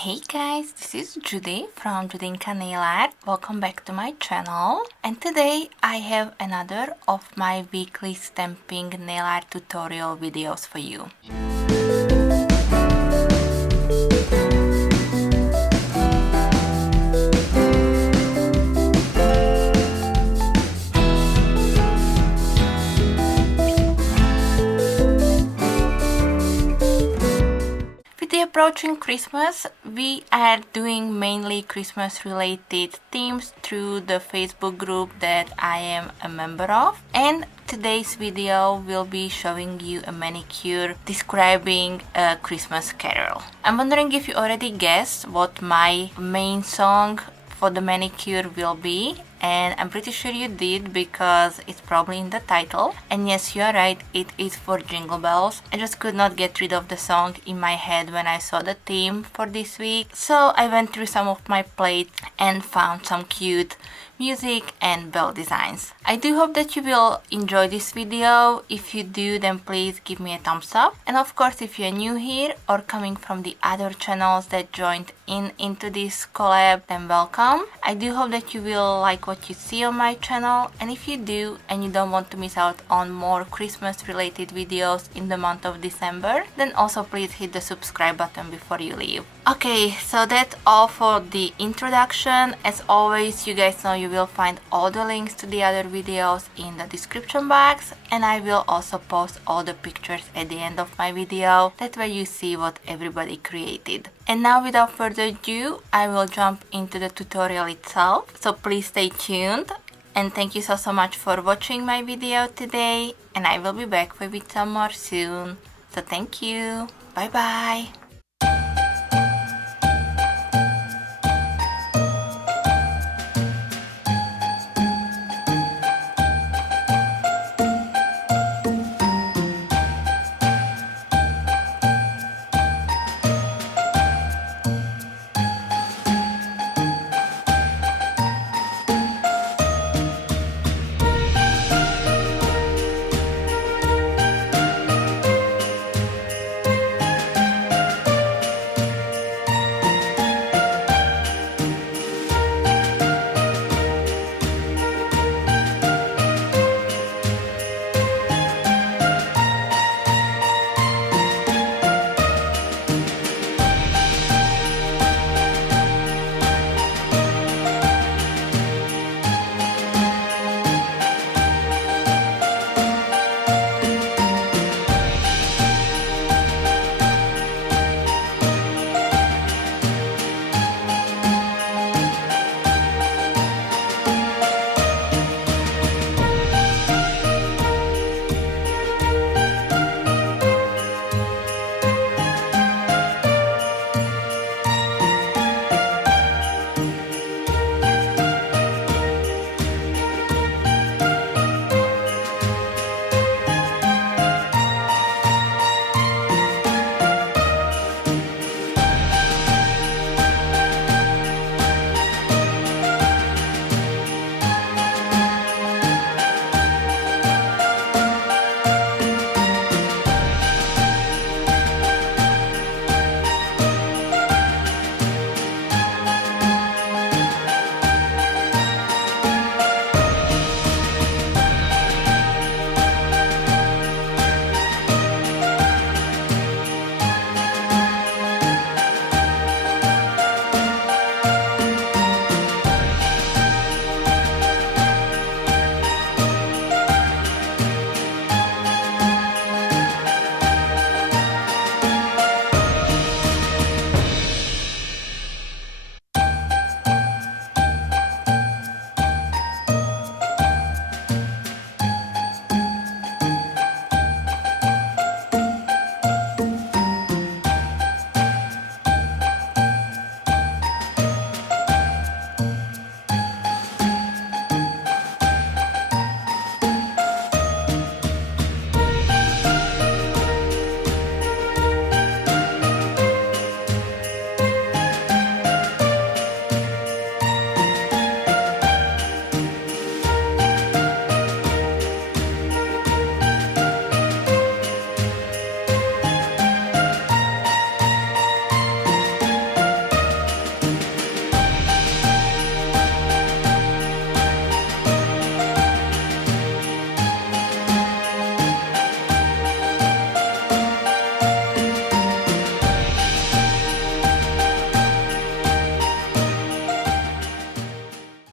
Hey guys, this is Judy from Judita Nail Art. Welcome back to my channel. And today I have another of my weekly stamping nail art tutorial videos for you. Approaching Christmas, we are doing mainly Christmas related themes through the Facebook group that I am a member of, and today's video will be showing you a manicure describing a Christmas carol. I'm wondering if you already guessed what my main song for the manicure will be, and I'm pretty sure you did because it's probably in the title. And yes, you're right, it is for Jingle Bells. I just could not get rid of the song in my head when I saw the theme for this week, so I went through some of my plates and found some cute music and bell designs. I do hope that you will enjoy this video. If you do, then please give me a thumbs up. And of course, if you're new here or coming from the other channels that joined into this collab, then welcome. I do hope that you will like what you see on my channel, and if you do and you don't want to miss out on more Christmas related videos in the month of December, then also please hit the subscribe button before you leave. Okay, so that's all for the introduction. As always, you guys know you will find all the links to the other videos in the description box, and I will also post all the pictures at the end of my video. That way you see what everybody created. And now without further ado, I will jump into the tutorial itself, so please stay tuned. And thank you so much for watching my video today, and I will be back with some more soon. So thank you, bye bye.